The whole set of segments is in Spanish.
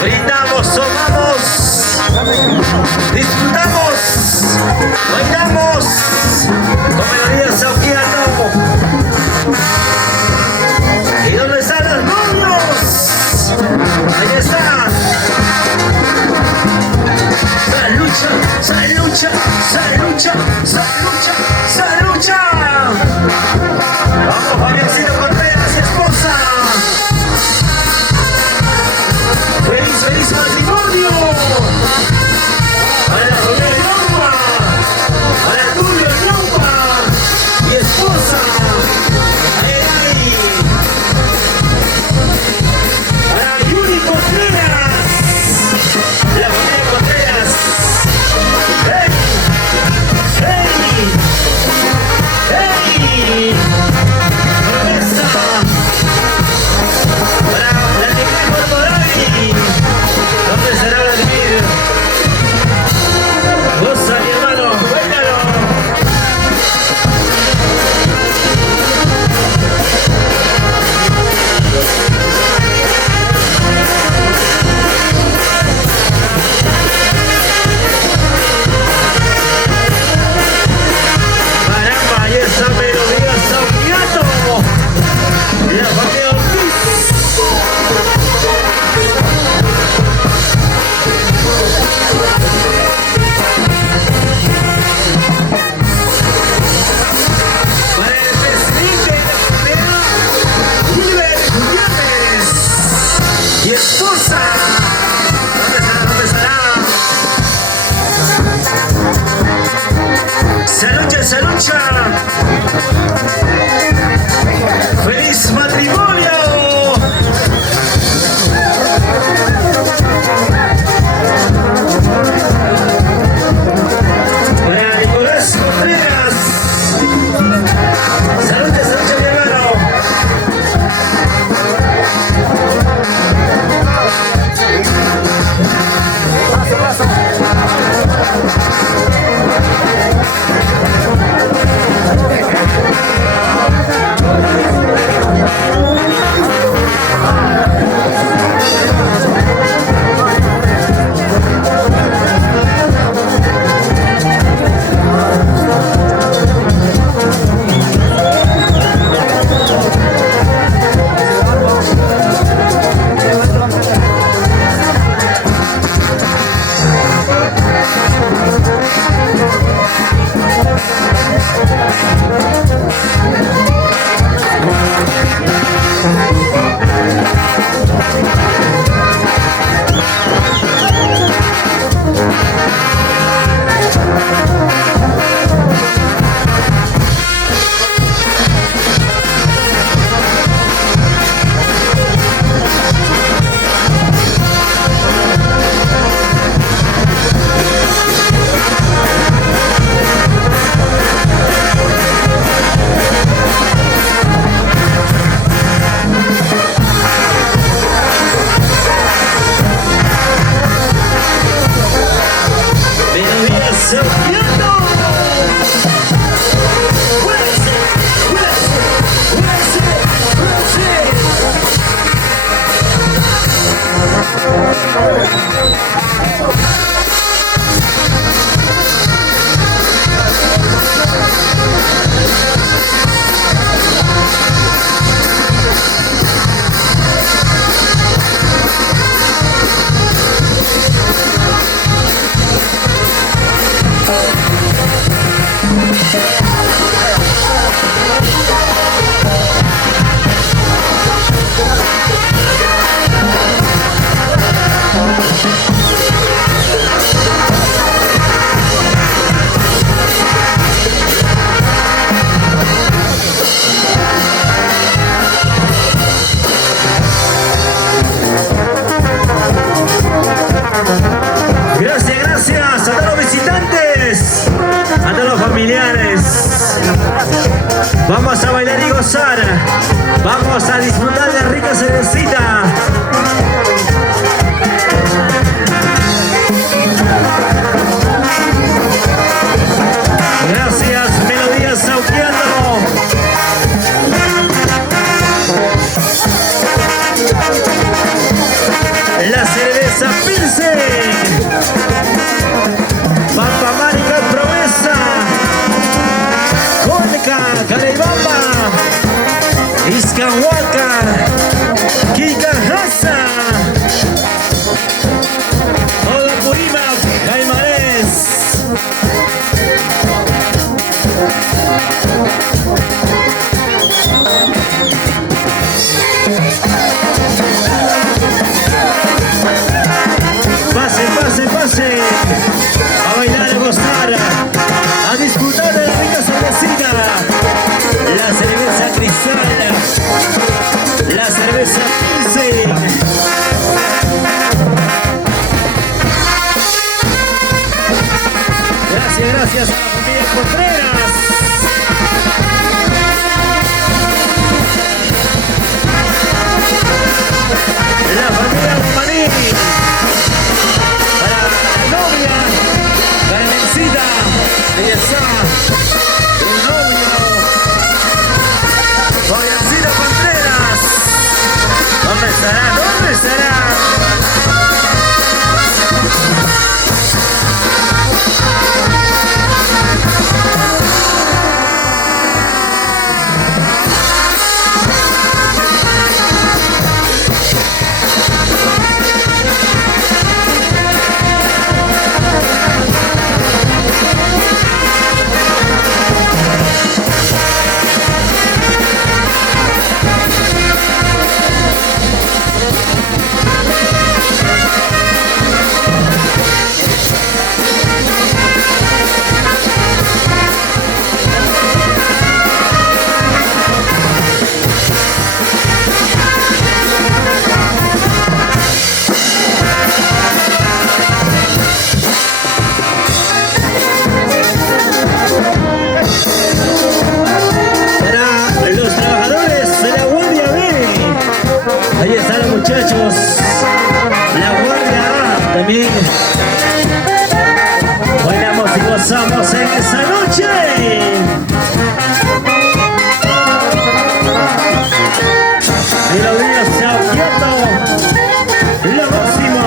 brindamos, tomamos, disfrutamos, bailamos, con melodías sauquiano. ¿Y dónde están los novios? Ahí están. Salucha, salucha, salucha, salucha, salucha. Vamos, Fabiancito Contreras y esposa. ¡Feliz, feliz matrimonio! A la Julia Ñaupa, a la Julia Ñaupa, mi esposa. Ahí, ahí. A la Yuri Contreras, la Julia Contreras. ¡Hey! ¡Hey! ¡Hey! ¡Esa! Para Vladimir Borborari. ¿Dónde será Vladimir? Goza, mi hermano, cuéntalo. cerveza Pilsen. Pampa Márica Promesa. Cónica, Careibamba. Iscahuaca. Kikajasa. Todo Purímac, Caimanes. Pase, a bailar, a gozar, a disfrutar de la rica cervecita, la cerveza Cristal, la cerveza Pilsen. Gracias a la familia Contreras. La familia Maní. Para la novia, Carmencita, ahí está, el novio, Fabiancito Contreras. ¿Dónde estará? ¿Dónde estará? Ahí están los muchachos, la guardia A también. Bailamos y gozamos en esa noche. Y los días se abierto, lo máximo.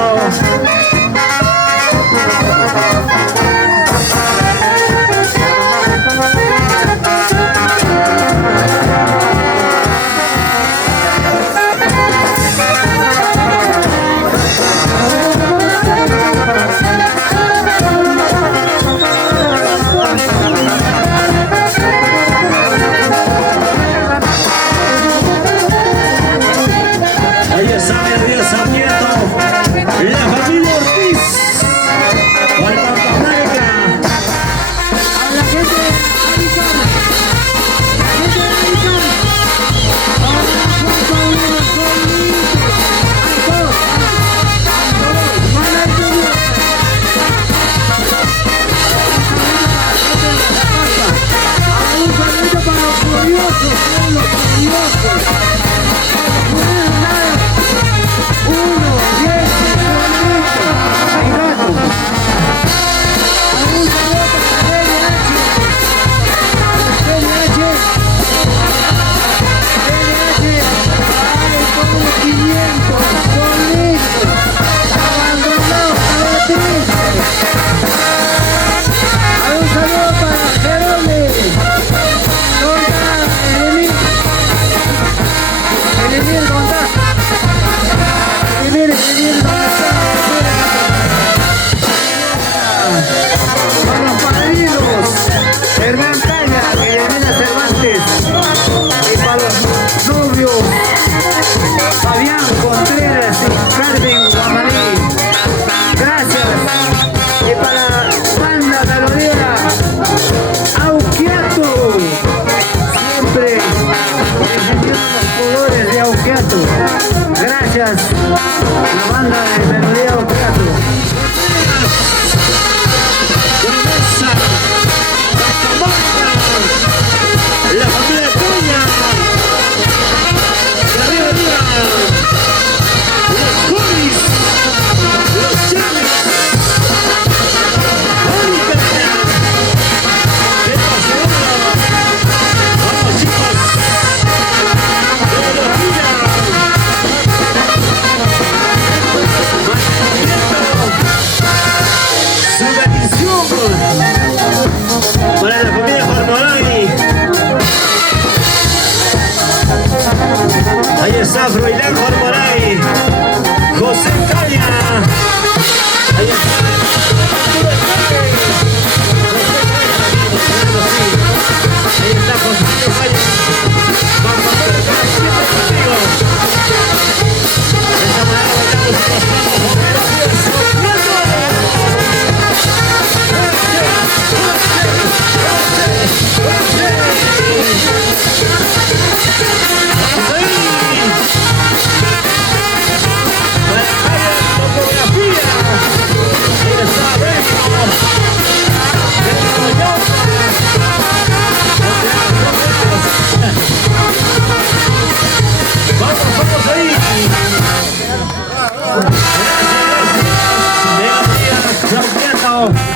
chao.